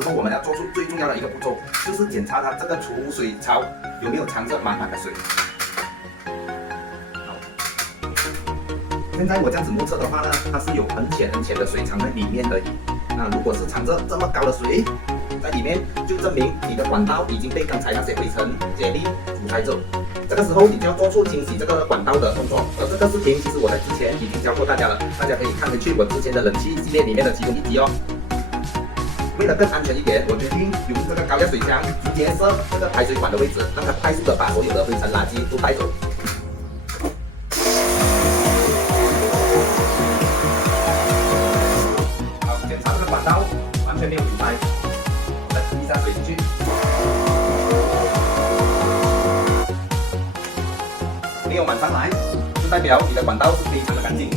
时候我们要做出最重要的一个步骤，就是检查它这个储水槽有没有藏着满满的水。好，现在我这样子目测的话呢，它是有很浅很浅的水藏在里面而已。那如果是藏着这么高的水在里面，就证明你的管道已经被刚才那些灰尘、啫喱覆盖着。这个时候你就要做出清洗这个管道的动作。而这个视频其实我在之前已经教过大家了，大家可以看回去我之前的冷气系列里面的其中一集哦。为了更安全一点，我决定用这个高压水枪直接射这个排水管的位置，让它快速的把所有的灰尘垃圾都带走。好，检查这个管道完全没有堵塞，再喷一下水进去。没有满上来，就代表你的管道是非常的干净。